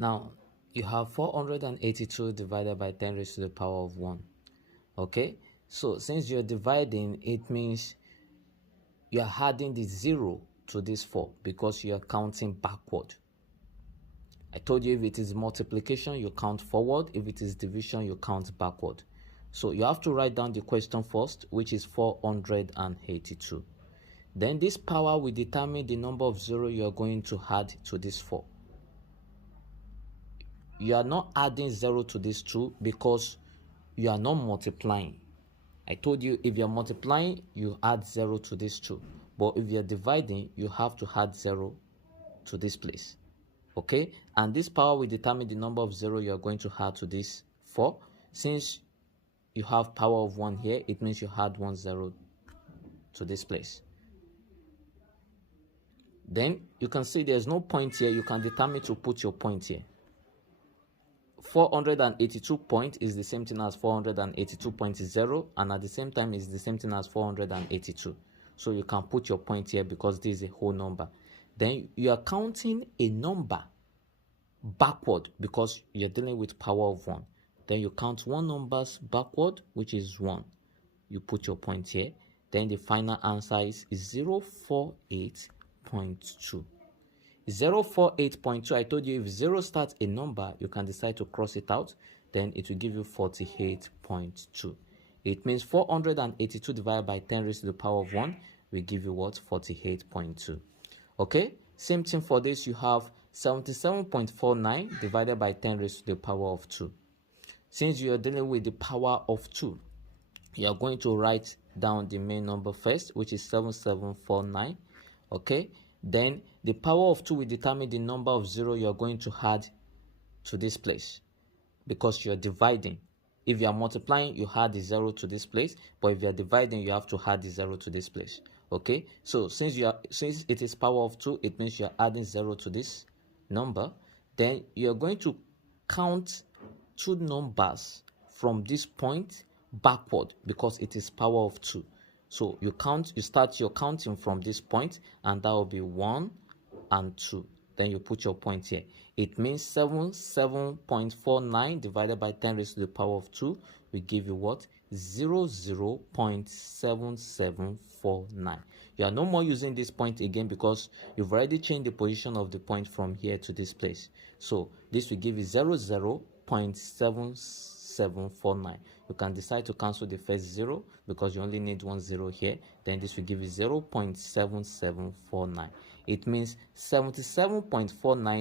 Now, you have 482 divided by 10 raised to the power of 1. Okay, so since you're dividing, it means you're adding the 0 to this 4 because you're counting backward. I told you if it is multiplication, you count forward. If it is division, you count backward. So you have to write down the question first, which is 482. Then this power will determine the number of 0 you are going to add to this 4. You are not adding 0 to this 2 because you are not multiplying. I told you if you are multiplying, you add 0 to this 2. But if you are dividing, you have to add 0 to this place. Okay? And this power will determine the number of 0 you are going to add to this 4. Since you have power of 1 here, it means you add 1 0 to this place. Then you can see there's no point here. You can determine to put your point here. 482 point is the same thing as 482.0, and at the same time is the same thing as 482. So you can put your point here because this is a whole number. Then you are counting a number backward because you're dealing with power of 1. Then you count 1 numbers backward, which is 1. You put your point here. Then the final answer is 048.2. 048.2, I told you if 0 starts a number, you can decide to cross it out, then it will give you 48.2. It means 482 divided by 10 raised to the power of 1 will give you what? 48.2. Okay, same thing for this. You have 77.49 divided by 10 raised to the power of 2. Since you are dealing with the power of 2, you are going to write down the main number first, which is 7749. Okay, then the power of 2 will determine the number of 0 you are going to add to this place because you are dividing. If you are multiplying, you add the 0 to this place, but if you are dividing, you have to add the 0 to this place. Okay, so since it is power of 2, it means you are adding 0 to this number. Then you are going to count 2 numbers from this point backward because it is power of 2. So you start your counting from this point, and that will be 1 and 2. Then you put your point here. It means 77.49 divided by 10 raised to the power of 2 will give you what? 00.7749. You are no more using this point again because you've already changed the position of the point from here to this place. So this will give you 00.7749. You can decide to cancel the first 0 because you only need 1 0 here. Then this will give you 0.7749. It means 77.49